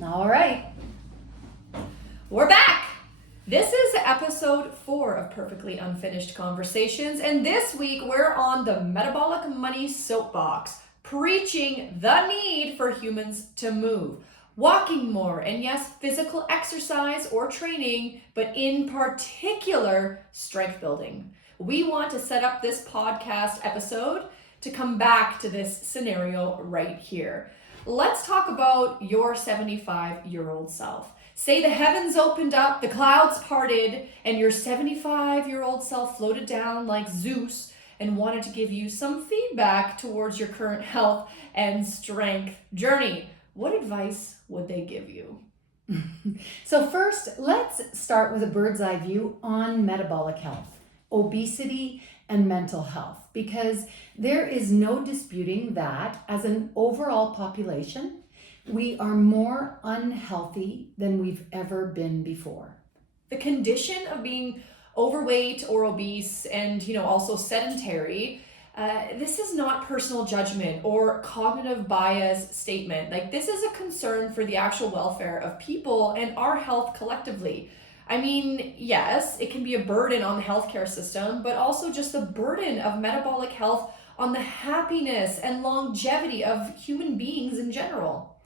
All right. We're back. This is episode 4 of Perfectly Unfinished Conversations, and this week we're on the metabolic money soapbox, preaching the need for humans to move, walking more, and yes, physical exercise or training, but in particular, strength building. We want to set up this podcast episode to come back to this scenario right here. Let's talk about your 75-year-old self. Say the heavens opened up, the clouds parted, and your 75-year-old self floated down like Zeus and wanted to give you some feedback towards your current health and strength journey. What advice would they give you? So first, let's start with a bird's eye view on metabolic health, obesity, and mental health, because there is no disputing that as an overall population, we are more unhealthy than we've ever been before. The condition of being overweight or obese and, also sedentary, this is not personal judgment or cognitive bias statement. This is a concern for the actual welfare of people and our health collectively. I mean, yes, it can be a burden on the healthcare system, but also just the burden of metabolic health on the happiness and longevity of human beings in general.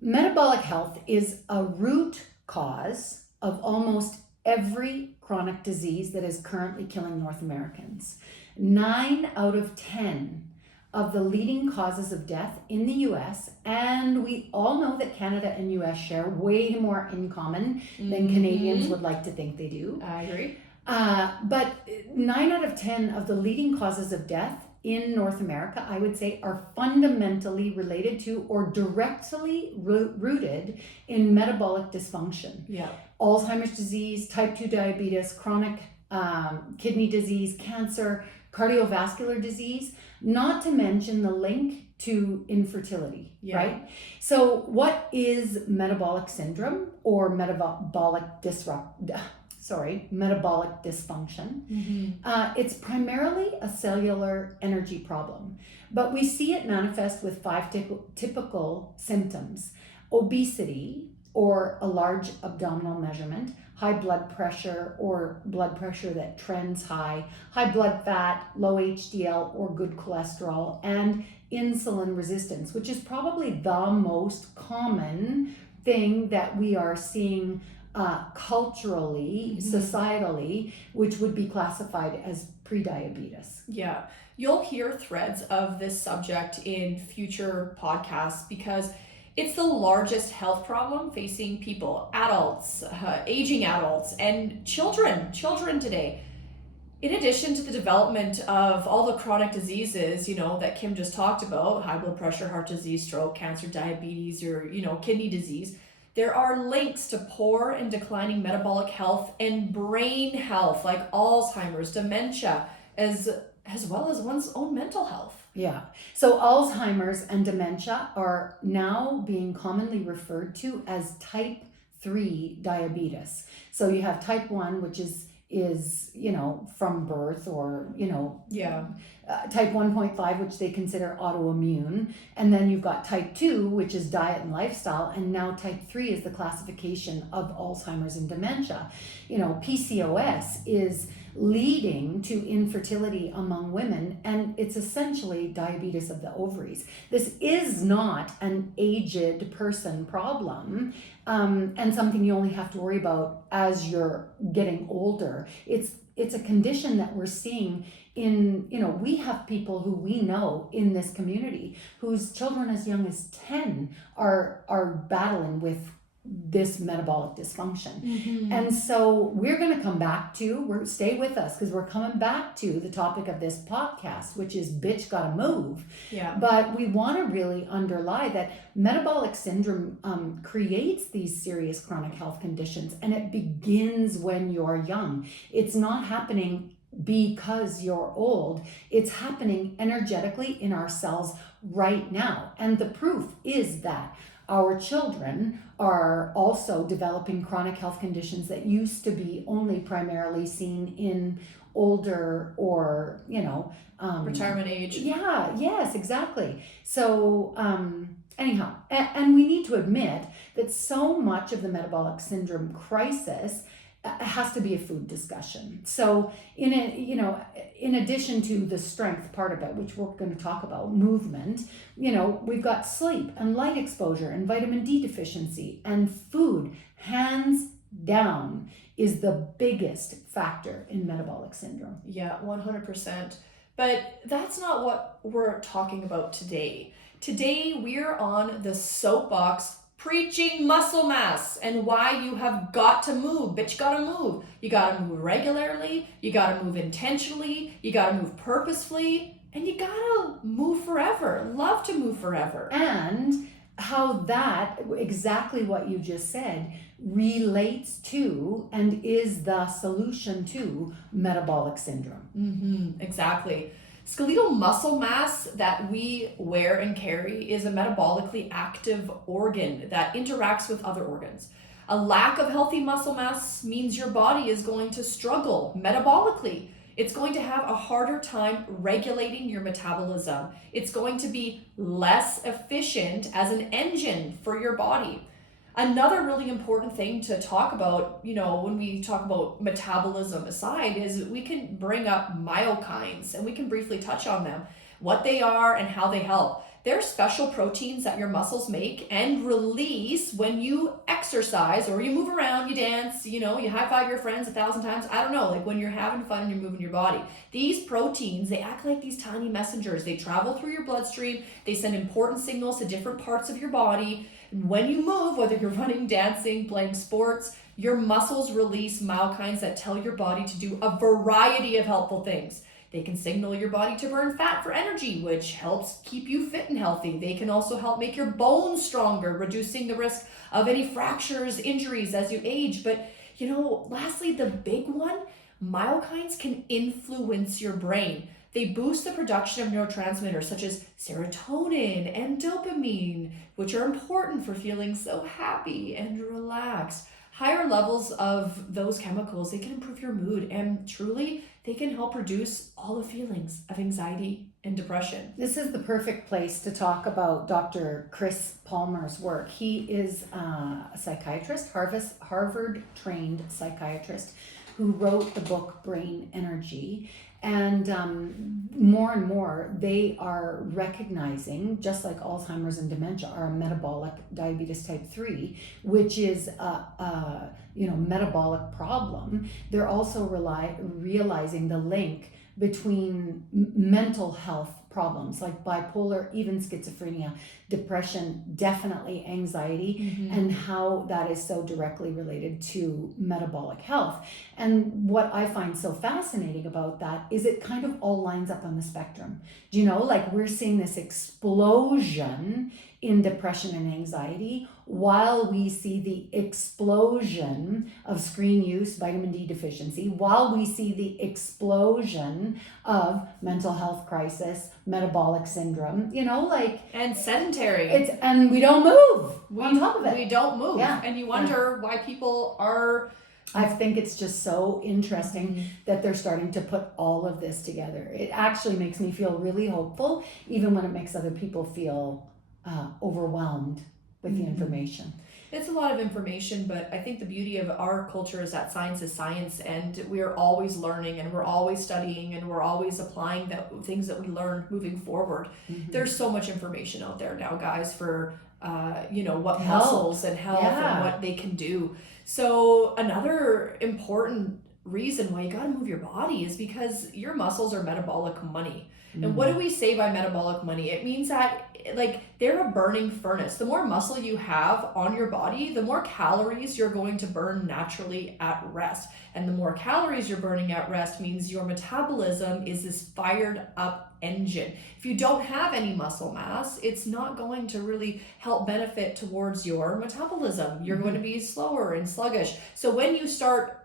Metabolic health is a root cause of almost every chronic disease that is currently killing North Americans. 9 out of 10 of the leading causes of death in the US, and we all know that Canada and US share way more in common than Canadians would like to think they do. I agree. But 9 out of 10 of the leading causes of death in North America, I would say, are fundamentally related to or directly rooted in metabolic dysfunction. Yeah. Alzheimer's disease, type 2 diabetes, chronic kidney disease, cancer, cardiovascular disease, not to mention the link to infertility, right? So what is metabolic syndrome or metabolic dysfunction? It's primarily a cellular energy problem, but we see it manifest with 5 typical symptoms: obesity or a large abdominal measurement, high blood pressure or blood pressure that trends high, high blood fat, low HDL or good cholesterol, and insulin resistance, which is probably the most common thing that we are seeing culturally, societally, which would be classified as prediabetes. Yeah, you'll hear threads of this subject in future podcasts because it's the largest health problem facing people, adults, aging adults, and children today. In addition to the development of all the chronic diseases, that Kim just talked about, high blood pressure, heart disease, stroke, cancer, diabetes, or, kidney disease, there are links to poor and declining metabolic health and brain health, like Alzheimer's, dementia, as well as one's own mental health. Yeah. So Alzheimer's and dementia are now being commonly referred to as type 3 diabetes. So you have type 1, which is from birth, or type 1.5, which they consider autoimmune, and then you've got type 2, which is diet and lifestyle, and now type 3 is the classification of Alzheimer's and dementia. PCOS is leading to infertility among women, and it's essentially diabetes of the ovaries. This is not an aged person problem, and something you only have to worry about as you're getting older. It's a condition that we're seeing in, we have people who we know in this community whose children as young as 10 are battling with this metabolic dysfunction. And so we're going to come back to, stay with us, because we're coming back to the topic of this podcast, which is bitch gotta move. Yeah. But we want to really underlie that metabolic syndrome creates these serious chronic health conditions, and it begins when you're young. It's not happening because you're old. It's happening energetically in our cells right now. And the proof is that our children are also developing chronic health conditions that used to be only primarily seen in older or, retirement age. Yeah, yes, exactly. So anyhow, and we need to admit that so much of the metabolic syndrome crisis has to be a food discussion. So in addition to the strength part of it, which we're going to talk about, movement, we've got sleep and light exposure and vitamin D deficiency, and food, hands down, is the biggest factor in metabolic syndrome. Yeah, 100%. But that's not what we're talking about today. Today, we're on the soapbox preaching muscle mass and why you have got to move. But you gotta move. You gotta move regularly. You gotta move intentionally. You gotta move purposefully. And you gotta move forever. Love to move forever. And how that, exactly what you just said, relates to and is the solution to metabolic syndrome. Exactly. Skeletal muscle mass that we wear and carry is a metabolically active organ that interacts with other organs. A lack of healthy muscle mass means your body is going to struggle metabolically. It's going to have a harder time regulating your metabolism. It's going to be less efficient as an engine for your body. Another really important thing to talk about, when we talk about metabolism aside, is we can bring up myokines, and we can briefly touch on them, what they are and how they help. They're special proteins that your muscles make and release when you exercise or you move around, you dance, you high-five your friends 1,000 times. I don't know, like when you're having fun and you're moving your body. These proteins, they act like these tiny messengers. They travel through your bloodstream. They send important signals to different parts of your body. When you move, whether you're running, dancing, playing sports, your muscles release myokines that tell your body to do a variety of helpful things. They can signal your body to burn fat for energy, which helps keep you fit and healthy. They can also help make your bones stronger, reducing the risk of any fractures, injuries as you age. But, lastly, the big one, myokines can influence your brain. They boost the production of neurotransmitters such as serotonin and dopamine, which are important for feeling so happy and relaxed. Higher levels of those chemicals, they can improve your mood, and truly, they can help reduce all the feelings of anxiety and depression. This is the perfect place to talk about Dr. Chris Palmer's work. He is a psychiatrist, Harvard-trained psychiatrist, who wrote the book Brain Energy. And more and more, they are recognizing, just like Alzheimer's and dementia are a metabolic diabetes type 3, which is a metabolic problem. They're also realizing the link between mental health problems like bipolar, even schizophrenia, depression, definitely anxiety, and how that is so directly related to metabolic health. And what I find so fascinating about that is it kind of all lines up on the spectrum. We're seeing this explosion in depression and anxiety while we see the explosion of screen use, vitamin D deficiency, while we see the explosion of mental health crisis, metabolic syndrome, and sedentary. And we don't move on top of it. We don't move. Yeah. And you wonder why people are... I think it's just so interesting that they're starting to put all of this together. It actually makes me feel really hopeful, even when it makes other people feel overwhelmed with the information. It's a lot of information, but I think the beauty of our culture is that science is science, and we're always learning, and we're always studying, and we're always applying the things that we learn moving forward. There's so much information out there now, guys, for what muscles and health and what they can do. So another important reason why you got to move your body is because your muscles are metabolic money. And what do we say by metabolic money? It means that they're a burning furnace. The more muscle you have on your body, the more calories you're going to burn naturally at rest. And the more calories you're burning at rest means your metabolism is this fired up engine. If you don't have any muscle mass, it's not going to really help benefit towards your metabolism. You're going to be slower and sluggish. So when you start,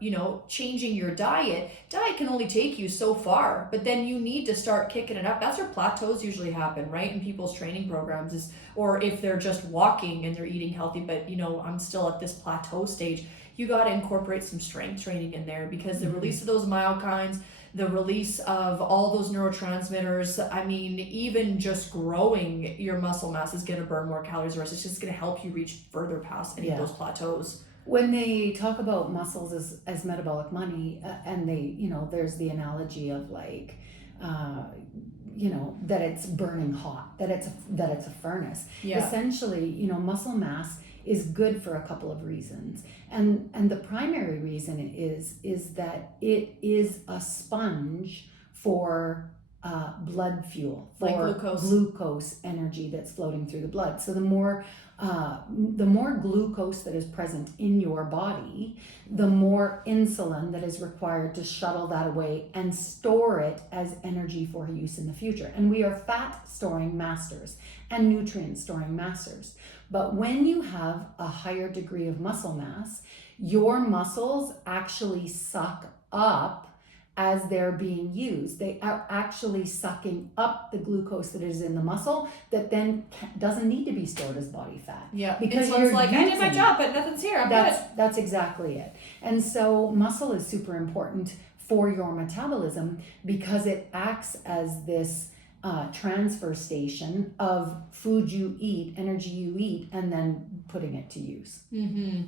changing your diet can only take you so far, but then you need to start kicking it up. That's where plateaus usually happen, right? In people's training programs or if they're just walking and they're eating healthy, but I'm still at this plateau stage. You got to incorporate some strength training in there because the release of those myokines, the release of all those neurotransmitters. I mean, even just growing your muscle mass is going to burn more calories, or it's just going to help you reach further past any of those plateaus. When they talk about muscles as metabolic money, and they, there's the analogy of like, that it's burning hot, that it's a furnace. Yeah. Essentially, muscle mass is good for a couple of reasons, and the primary reason is that it is a sponge for blood fuel, for like glucose energy that's floating through the blood. So the more glucose that is present in your body, the more insulin that is required to shuttle that away and store it as energy for use in the future. And we are fat storing masters and nutrient storing masters. But when you have a higher degree of muscle mass, your muscles actually suck up as they're being used. They are actually sucking up the glucose that is in the muscle that then doesn't need to be stored as body fat. Yeah, because it's like, I did my job, but nothing's here. I'm good. That's exactly it. And so muscle is super important for your metabolism because it acts as this transfer station of food you eat, energy you eat, and then putting it to use. Mm-hmm.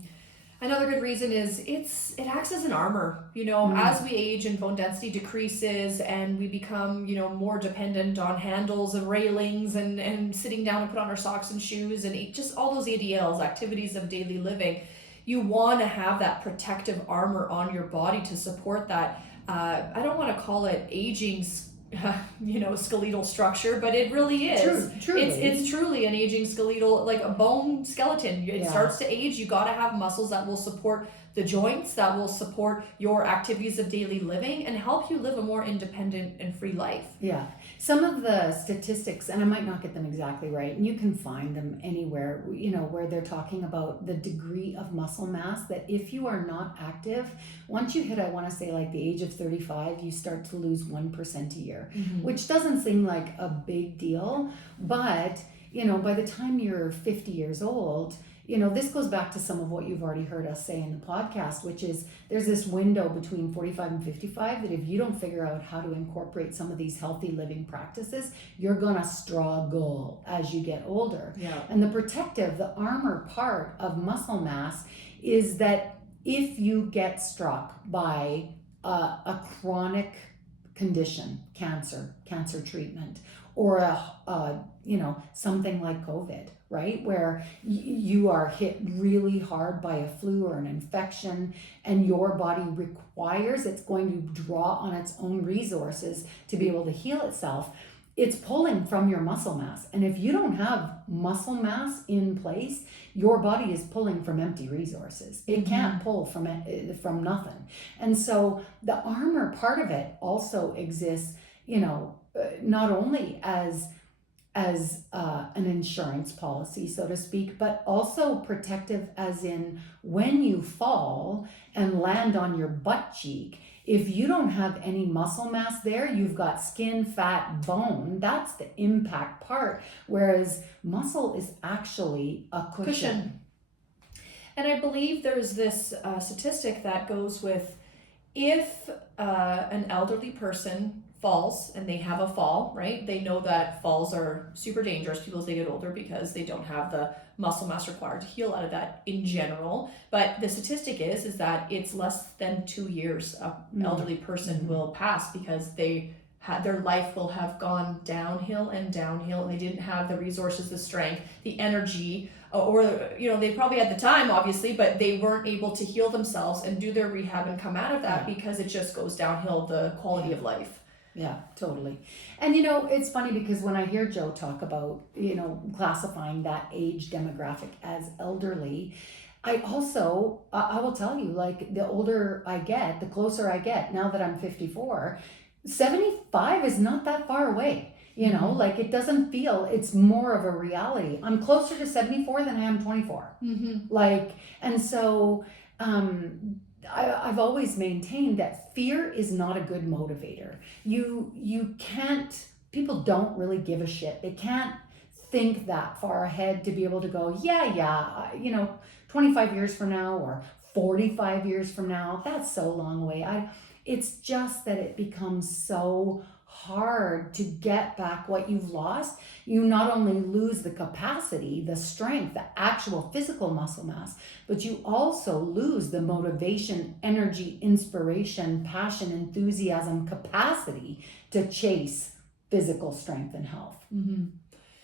Another good reason is it acts as an armor. As we age and bone density decreases and we become, more dependent on handles and railings and sitting down and put on our socks and shoes and eat, just all those ADLs, activities of daily living, you want to have that protective armor on your body to support that. I don't want to call it aging skeletal structure, but it really is. Truly. It's truly an aging skeletal, like a bone skeleton. It starts to age. You got to have muscles that will support the joints, that will support your activities of daily living and help you live a more independent and free life. Yeah. Some of the statistics, and I might not get them exactly right, and you can find them anywhere, where they're talking about the degree of muscle mass that if you are not active, once you hit, I want to say like the age of 35, you start to lose 1% a year, which doesn't seem like a big deal. But, by the time you're 50 years old, this goes back to some of what you've already heard us say in the podcast, which is there's this window between 45 and 55 that if you don't figure out how to incorporate some of these healthy living practices, you're going to struggle as you get older. Yeah. And the armor part of muscle mass is that if you get struck by a chronic condition, cancer treatment, or something like COVID, right? Where you are hit really hard by a flu or an infection and your body requires, it's going to draw on its own resources to be able to heal itself. It's pulling from your muscle mass. And if you don't have muscle mass in place, your body is pulling from empty resources. It can't pull from nothing. And so the armor part of it also exists, not only as an insurance policy, so to speak, but also protective as in when you fall and land on your butt cheek, if you don't have any muscle mass there, you've got skin, fat, bone. That's the impact part. Whereas muscle is actually a cushion. And I believe there's this statistic that goes with if an elderly person falls and they have a fall, right? They know that falls are super dangerous to people as they get older because they don't have the muscle mass required to heal out of that in general. But the statistic is that it's less than 2 years an elderly person will pass because their life will have gone downhill and they didn't have the resources, the strength, the energy, or they probably had the time obviously, but they weren't able to heal themselves and do their rehab and come out of that because it just goes downhill, the quality of life. Yeah, totally. And it's funny because when I hear Joe talk about, classifying that age demographic as elderly, I will tell you, like, the older I get, the closer I get, now that I'm 54, 75 is not that far away. Like, it doesn't feel, it's more of a reality. I'm closer to 74 than I am 24. Like, and so, I've always maintained that fear is not a good motivator. You can't, people don't really give a shit. They can't think that far ahead to be able to go, 25 years from now or 45 years from now, that's so long away. It's just that it becomes so hard to get back what you've lost. You not only lose the capacity, the strength, the actual physical muscle mass, but you also lose the motivation, energy, inspiration, passion, enthusiasm, capacity to chase physical strength and health. Mm-hmm.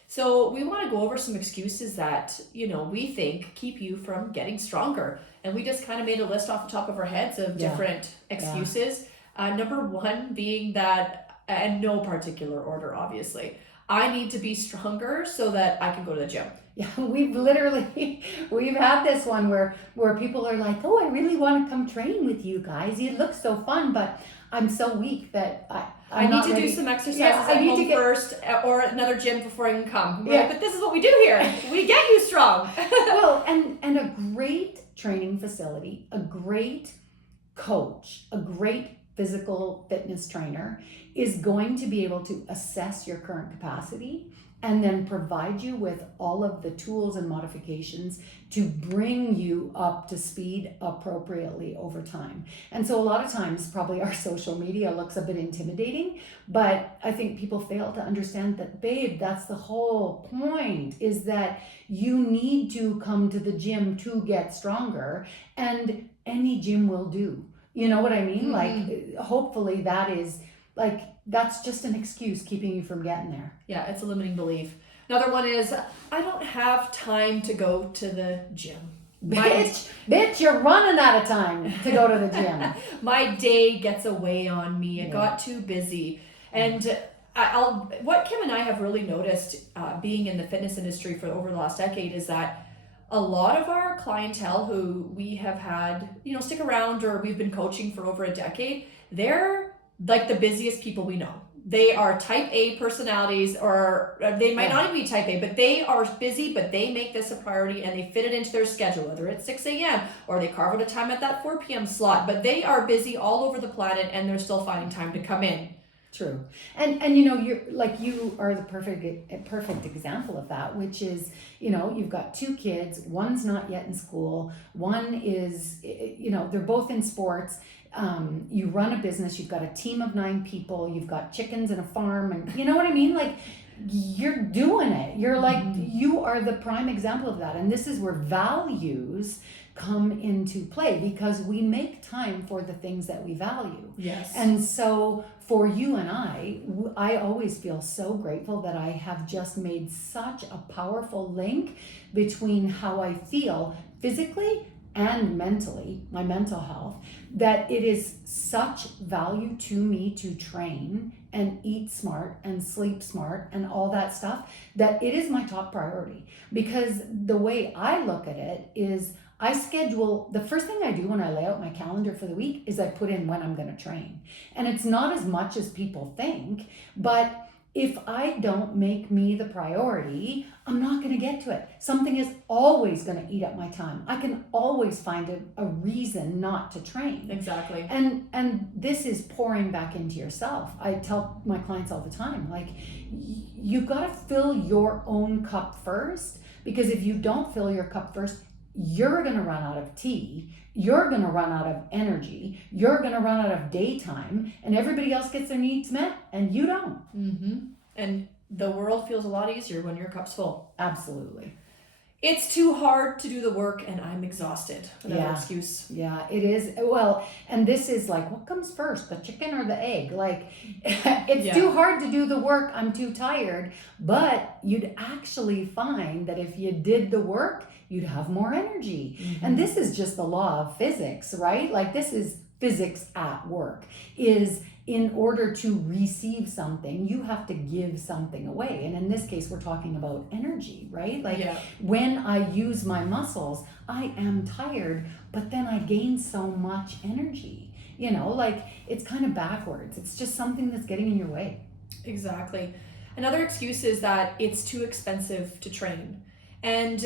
So we want to go over some excuses that, we think keep you from getting stronger. And we just kind of made a list off the top of our heads of different excuses. Number one being that, in no particular order, obviously, I need to be stronger so that I can go to the gym. Yeah, we've had this one where people are like, oh, I really want to come train with you guys. You look so fun, but I'm so weak that I need to do some exercises at home first, or another gym before I can come. Right? But this is what we do here. We get you strong. Well, and a great training facility, a great coach, a great physical fitness trainer is going to be able to assess your current capacity and then provide you with all of the tools and modifications to bring you up to speed appropriately over time. And so a lot of times probably our social media looks a bit intimidating, but I think people fail to understand that, babe, that's the whole point, is that you need to come to the gym to get stronger, and any gym will do. You know what I mean? Like, hopefully that is like, that's just an excuse keeping you from getting there. Yeah, it's a limiting belief. Another one is, I don't have time to go to the gym. Bitch, you're running out of time to go to the gym. My day gets away on me. It got too busy. And what Kim and I have really noticed being in the fitness industry for over the last decade is that a lot of our clientele who we have had, stick around, or we've been coaching for over a decade, they're like the busiest people we know. They are type A personalities, or they might not even be type A, but they are busy, but they make this a priority and they fit it into their schedule, whether it's 6 a.m. or they carve out a time at that 4 p.m. slot, but they are busy all over the planet and they're still finding time to come in. True. And you are the perfect example of that, which is, you've got 2 kids, one's not yet in school, one is, they're both in sports. You run a business, you've got a team of 9 people, you've got chickens and a farm, and you know what I mean? Like, you're doing it. You're like, you are the prime example of that. And this is where values come into play, because we make time for the things that we value. Yes. And so for you and I always feel so grateful that I have just made such a powerful link between how I feel physically and mentally, my mental health, that it is such value to me to train and eat smart and sleep smart and all that stuff, that it is my top priority. Because the way I look at it is, I schedule, the first thing I do when I lay out my calendar for the week is I put in when I'm going to train. And it's not as much as people think, but if I don't make me the priority, I'm not going to get to it. Something is always going to eat up my time. I can always find a reason not to train. Exactly. And this is pouring back into yourself. I tell my clients all the time, like, you've got to fill your own cup first, because if you don't fill your cup first, you're going to run out of tea, you're going to run out of energy, you're going to run out of daytime, and everybody else gets their needs met and you don't. And the world feels a lot easier when your cup's full. Absolutely. It's too hard to do the work and I'm exhausted. Another excuse. Yeah, it is. Well, and this is like, what comes first, the chicken or the egg? Like, it's too hard to do the work, I'm too tired. But you'd actually find that if you did the work, you'd have more energy. And this is just the law of physics, right? Like, this is physics at work, is in order to receive something, you have to give something away. And in this case, we're talking about energy, right? Like, when I use my muscles, I am tired, but then I gain so much energy. Like, it's kind of backwards. It's just something that's getting in your way. Exactly. Another excuse is that it's too expensive to train. And,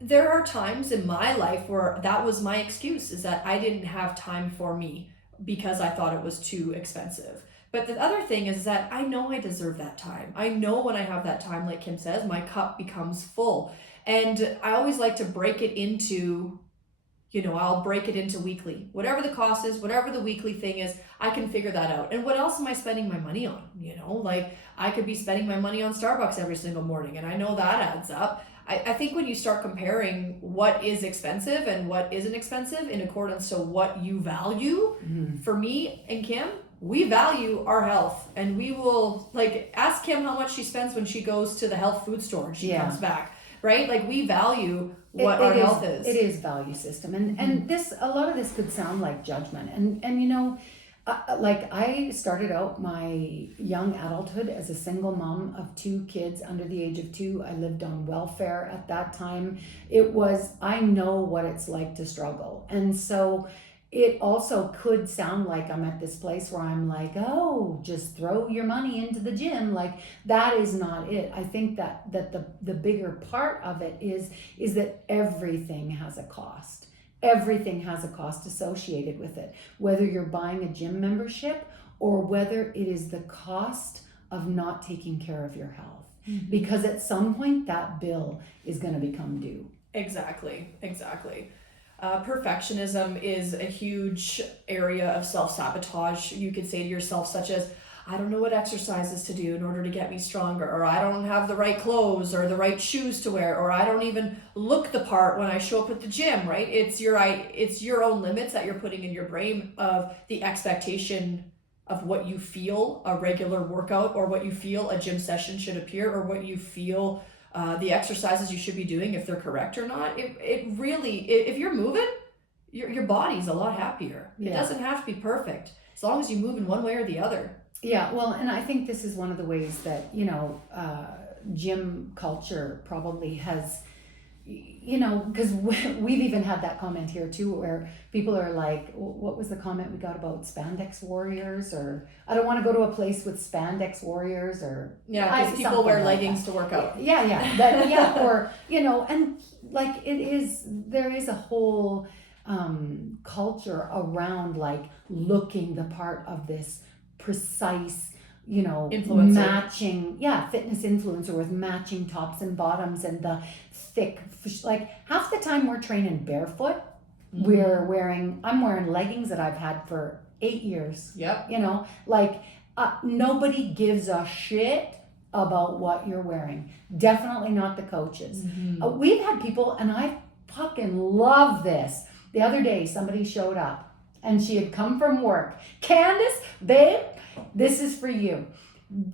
there are times in my life where that was my excuse, is that I didn't have time for me because I thought it was too expensive. But the other thing is that I know I deserve that time. I know when I have that time, like Kim says, my cup becomes full. And I always like to break it into, I'll break it into weekly. Whatever the cost is, whatever the weekly thing is, I can figure that out. And what else am I spending my money on? Like I could be spending my money on Starbucks every single morning, and I know that adds up. I think when you start comparing what is expensive and what isn't expensive in accordance to what you value, for me and Kim, we value our health, and we will ask Kim how much she spends when she goes to the health food store and she comes back, right? Like we value what our health is. It is value system, and a lot of this could sound like judgment, and I started out my young adulthood as a single mom of 2 kids under the age of 2. I lived on welfare at that time. I know what it's like to struggle. And so it also could sound like I'm at this place where I'm like, oh, just throw your money into the gym. Like that is not it. I think that the bigger part of it is that everything has a cost. Everything has a cost associated with it, whether you're buying a gym membership or whether it is the cost of not taking care of your health. Because at some point that bill is going to become due. Exactly. Perfectionism is a huge area of self-sabotage. You could say to yourself, such as, I don't know what exercises to do in order to get me stronger, or I don't have the right clothes or the right shoes to wear, or I don't even look the part when I show up at the gym, right? It's your own limits that you're putting in your brain of the expectation of what you feel a regular workout, or what you feel a gym session should appear, or what you feel the exercises you should be doing, if they're correct or not. It really, if you're moving, your body's a lot happier. It doesn't have to be perfect, as long as you move in one way or the other. Yeah, well, and I think this is one of the ways that, gym culture probably has, because we've even had that comment here too, where people are like, what was the comment we got about spandex warriors? Or I don't want to go to a place with spandex warriors, or because people wear leggings to work out. Or, and like there is a whole culture around like looking the part of this precise influencer. Matching fitness influencer with matching tops and bottoms and the thick, like half the time we're training barefoot. I'm wearing leggings that I've had for 8 years. Nobody gives a shit about what you're wearing. Definitely not the coaches. We've had people, and I fucking love this. The other day somebody showed up and she had come from work. Candace, babe, this is for you.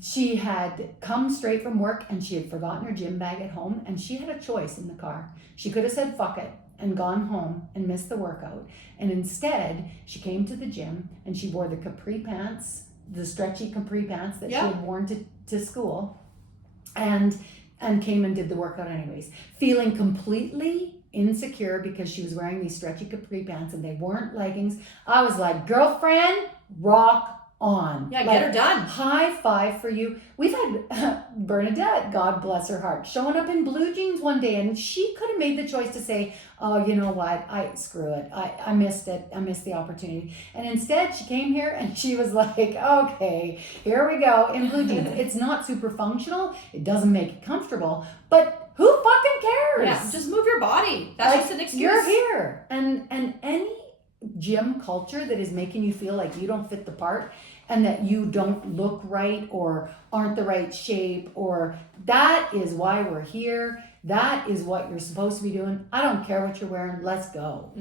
She had come straight from work and she had forgotten her gym bag at home, and she had a choice in the car. She could have said fuck it and gone home and missed the workout. And instead, she came to the gym and she wore the capri pants, the stretchy capri pants that she had worn to school, and came and did the workout anyways, feeling completely insecure because she was wearing these stretchy capri pants and they weren't leggings. I was like, girlfriend, rock on. Get her done. High five for you. We've had Bernadette, God bless her heart, showing up in blue jeans one day, and she could have made the choice to say, oh, you know what, screw it. I missed it. I missed the opportunity. And instead she came here and she was like, okay, here we go in blue jeans. It's not super functional. It doesn't make it comfortable, but who fucking cares? Yeah, just move your body. That's just an excuse. You're here. And any gym culture that is making you feel like you don't fit the part and that you don't look right or aren't the right shape, or that is why we're here. That is what you're supposed to be doing. I don't care what you're wearing. Let's go.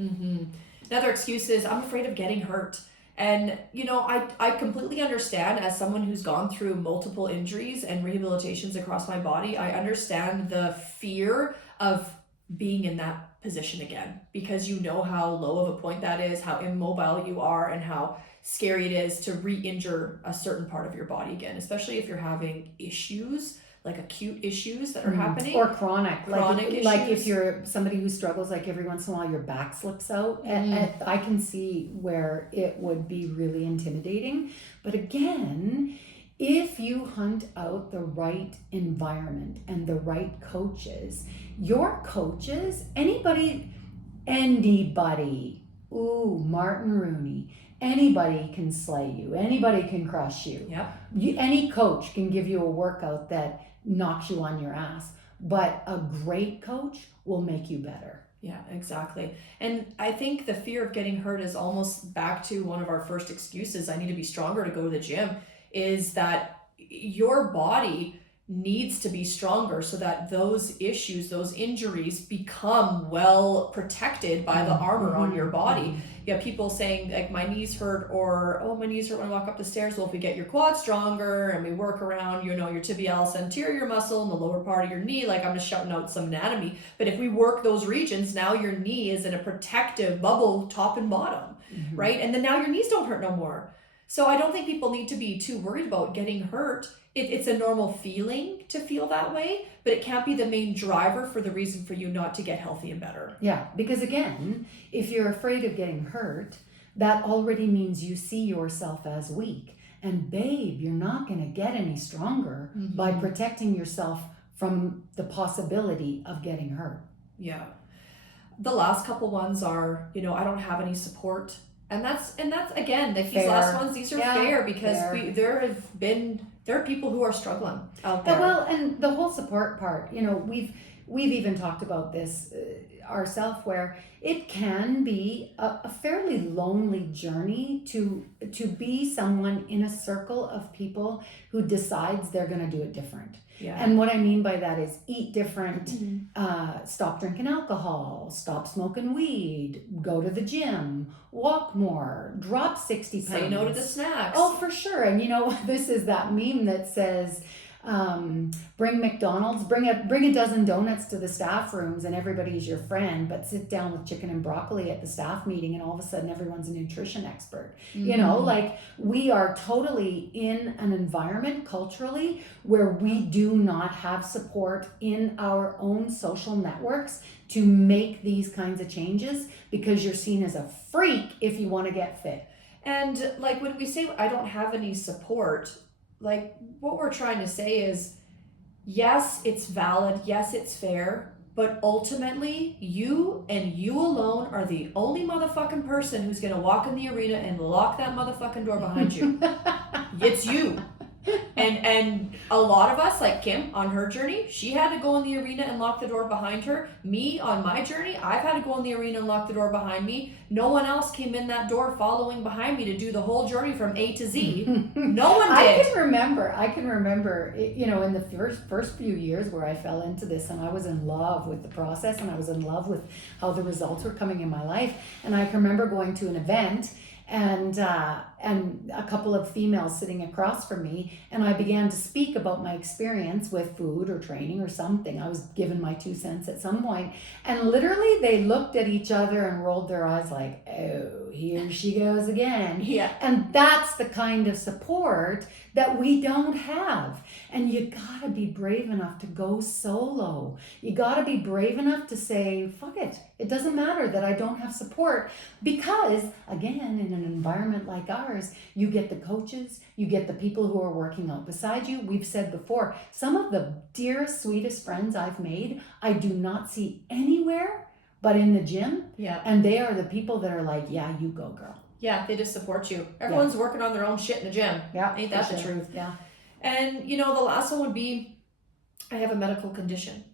Another excuse is, I'm afraid of getting hurt. And, I completely understand, as someone who's gone through multiple injuries and rehabilitations across my body, I understand the fear of being in that position again, because you know how low of a point that is, how immobile you are, and how scary it is to re-injure a certain part of your body again, especially if you're having issues, like acute issues that are happening. Or chronic issues. Like if you're somebody who struggles, like every once in a while your back slips out. And I can see where it would be really intimidating. But again, if you hunt out the right environment and the right coaches, your coaches, anybody, Martin Rooney, anybody can slay you. Anybody can crush you. Yep. Any coach can give you a workout that knocks you on your ass. but a great coach will make you better. Yeah, exactly. And I think the fear of getting hurt is almost back to one of our first excuses. I need to be stronger to go to the gym, is that your body needs to be stronger so that those issues, those injuries become well protected by the armor on your body. You have people saying like my knees hurt, or oh, my knees hurt when I walk up the stairs. Well, if we get your quad stronger and we work around, your tibialis anterior muscle and the lower part of your knee, like I'm just shouting out some anatomy, but if we work those regions, now your knee is in a protective bubble, top and bottom, right? And then now your knees don't hurt no more. So I don't think people need to be too worried about getting hurt. It's a normal feeling to feel that way, but it can't be the main driver for the reason for you not to get healthy and better. Yeah, because again, if you're afraid of getting hurt, that already means you see yourself as weak. And babe, you're not going to get any stronger by protecting yourself from the possibility of getting hurt. Yeah. The last couple ones are, I don't have any support. And that's again, these last ones, these are fair because there are people who are struggling out there. Well, and the whole support part, we've even talked about this ourselves, where it can be a fairly lonely journey to be someone in a circle of people who decides they're going to do it different. Yeah. And what I mean by that is eat different, stop drinking alcohol, stop smoking weed, go to the gym, walk more, drop 60 pounds. Say no to the snacks. Oh, for sure. And this is that meme that says, bring McDonald's, bring a dozen donuts to the staff rooms and everybody's your friend, but sit down with chicken and broccoli at the staff meeting and all of a sudden everyone's a nutrition expert. Like we are totally in an environment culturally where we do not have support in our own social networks to make these kinds of changes, because you're seen as a freak if you want to get fit. And like when we say I don't have any support, like what we're trying to say is, yes, it's valid, yes, it's fair, but ultimately you and you alone are the only motherfucking person who's gonna walk in the arena and lock that motherfucking door behind you. It's you. And a lot of us, like Kim on her journey, she had to go in the arena and lock the door behind her. Me on my journey, I've had to go in the arena and lock the door behind me. No one else came in that door following behind me to do the whole journey from A to Z. No one did. I can remember, in the first few years where I fell into this, and I was in love with the process, and I was in love with how the results were coming in my life. And I can remember going to an event and a couple of females sitting across from me, and I began to speak about my experience with food or training or something. I was given my 2 cents at some point, and literally they looked at each other and rolled their eyes like, oh, here she goes again. Yeah. And that's the kind of support that we don't have. And you gotta be brave enough to go solo. You gotta be brave enough to say, fuck it. It doesn't matter that I don't have support, because again, in an environment like ours, you get the coaches, you get the people who are working out beside you. We've said before, some of the dearest, sweetest friends I've made, I do not see anywhere but in the gym. Yeah. And they are the people that are like, yeah, you go, girl. Yeah, they just support you. Everyone's working on their own shit in the gym. Yeah. Ain't that the truth? Yeah. And the last one would be, I have a medical condition.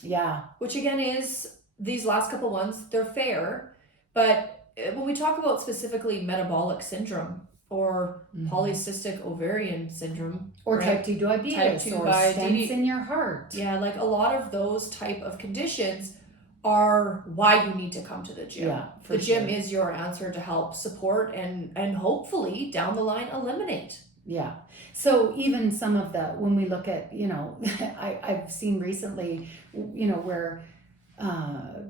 Yeah. Which again is, these last couple ones, they're fair, but when we talk about specifically metabolic syndrome or polycystic ovarian syndrome, or type 2 diabetes, type 2 or stents in your heart. Yeah, like a lot of those type of conditions are why you need to come to the gym. Yeah, the gym is your answer to help support and hopefully down the line eliminate. Yeah. So even some of the, when we look at, I've seen recently, where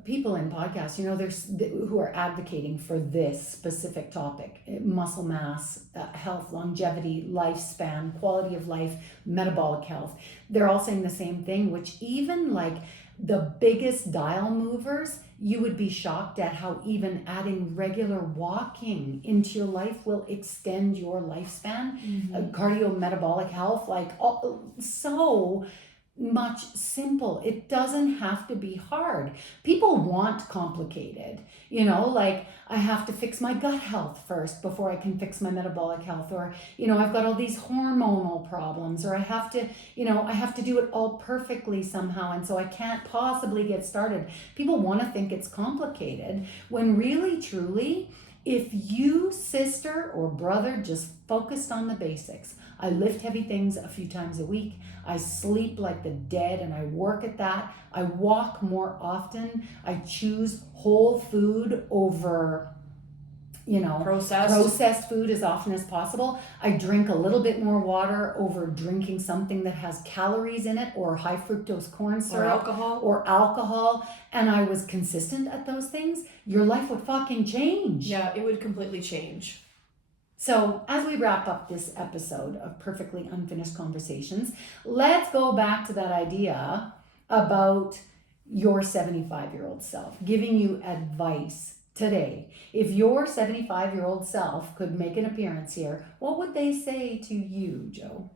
people in podcasts, there's who are advocating for this specific topic: muscle mass, health, longevity, lifespan, quality of life, metabolic health. They're all saying the same thing, which even like the biggest dial movers, you would be shocked at how even adding regular walking into your life will extend your lifespan. Cardiometabolic health, like so much simple. It doesn't have to be hard. People want complicated, like I have to fix my gut health first before I can fix my metabolic health, or I've got all these hormonal problems, or I have to do it all perfectly somehow, and so I can't possibly get started. People want to think it's complicated when really truly, if you, sister or brother, just focused on the basics. I lift heavy things a few times a week. I sleep like the dead and I work at that. I walk more often. I choose whole food over, processed food as often as possible. I drink a little bit more water over drinking something that has calories in it, or high fructose corn syrup, or alcohol. And I was consistent at those things. Your life would fucking change. Yeah, it would completely change. So as we wrap up this episode of Perfectly Unfinished Conversations, let's go back to that idea about your 75-year-old self giving you advice today. If your 75-year-old self could make an appearance here, what would they say to you, Joe?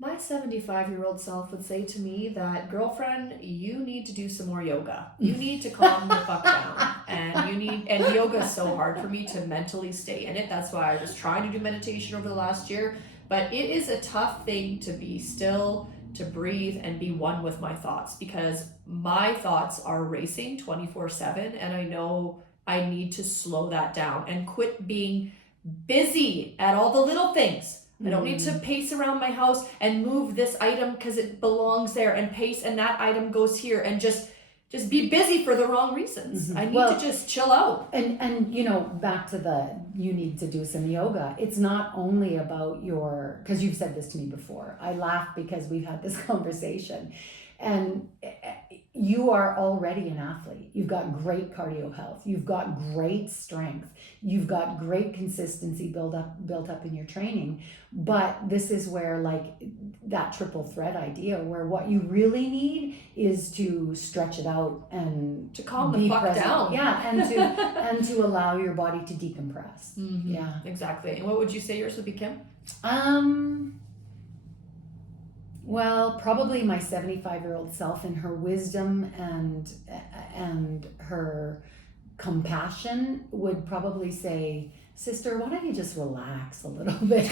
My 75-year-old self would say to me that, girlfriend, you need to do some more yoga. You need to calm the fuck down. And yoga is so hard for me to mentally stay in it. That's why I was trying to do meditation over the last year. But it is a tough thing to be still, to breathe, and be one with my thoughts, because my thoughts are racing 24/7, and I know I need to slow that down and quit being busy at all the little things. I don't need to pace around my house and move this item because it belongs there, and pace and that item goes here, and just be busy for the wrong reasons. I need to just chill out. And back to you need to do some yoga. It's not only about because you've said this to me before. I laugh because we've had this conversation, and you are already an athlete. You've got great cardio health. You've got great strength. You've got great consistency built up in your training. But this is where, like, that triple threat idea, where what you really need is to stretch it out and to calm the fuck down. Yeah, and to allow your body to decompress. Mm-hmm. Yeah, exactly. And what would you say yours would be, Kim? Well, probably my 75-year-old self, in her wisdom and her compassion, would probably say, sister, why don't you just relax a little bit?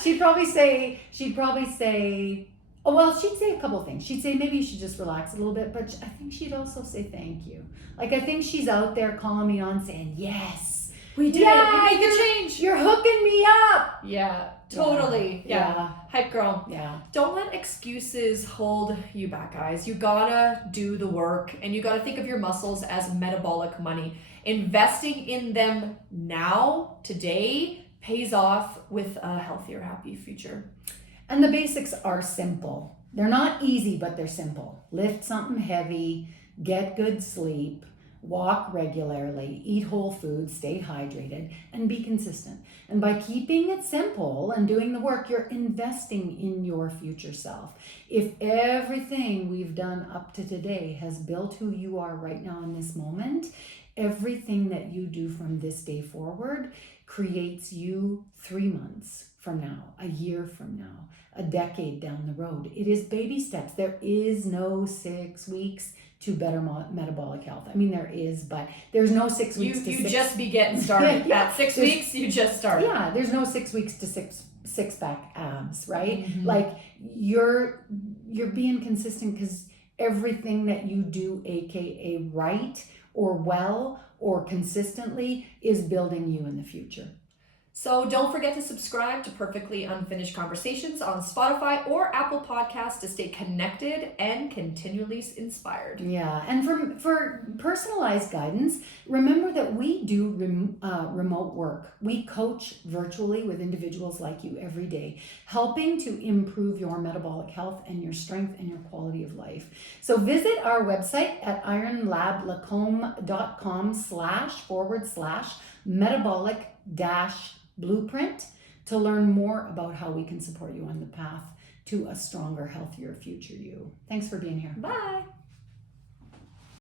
she'd probably say, she'd say a couple of things. She'd say maybe you should just relax a little bit, but I think she'd also say thank you. Like, I think she's out there calling me on, saying, yes, we did it. We made the change. You're hooking me up. Yeah, totally. Yeah. Hype girl. Yeah. Don't let excuses hold you back, guys. You gotta do the work, and you gotta think of your muscles as metabolic money. Investing in them now, today, pays off with a healthier, happy future. And the basics are simple. They're not easy, but they're simple. Lift something heavy, get good sleep, walk regularly, eat whole foods, stay hydrated, and be consistent. And by keeping it simple and doing the work, you're investing in your future self. If everything we've done up to today has built who you are right now in this moment, everything that you do from this day forward creates you 3 months from now, a year from now, a decade down the road. It is baby steps. There is no 6 weeks to better metabolic health. I mean, there is, but there's no 6 weeks you just be getting started. Yeah. At 6 weeks, you just start. Yeah, there's no 6 weeks to six-pack abs, right? Mm-hmm. Like, you're being consistent because everything that you do, aka right or well or consistently, is building you in the future. So don't forget to subscribe to Perfectly Unfinished Conversations on Spotify or Apple Podcasts to stay connected and continually inspired. Yeah, and for personalized guidance, remember that we do remote work. We coach virtually with individuals like you every day, helping to improve your metabolic health and your strength and your quality of life. So visit our website at ironlablacombe.com//metabolic-blueprint to learn more about how we can support you on the path to a stronger, healthier future you. Thanks for being here. Bye.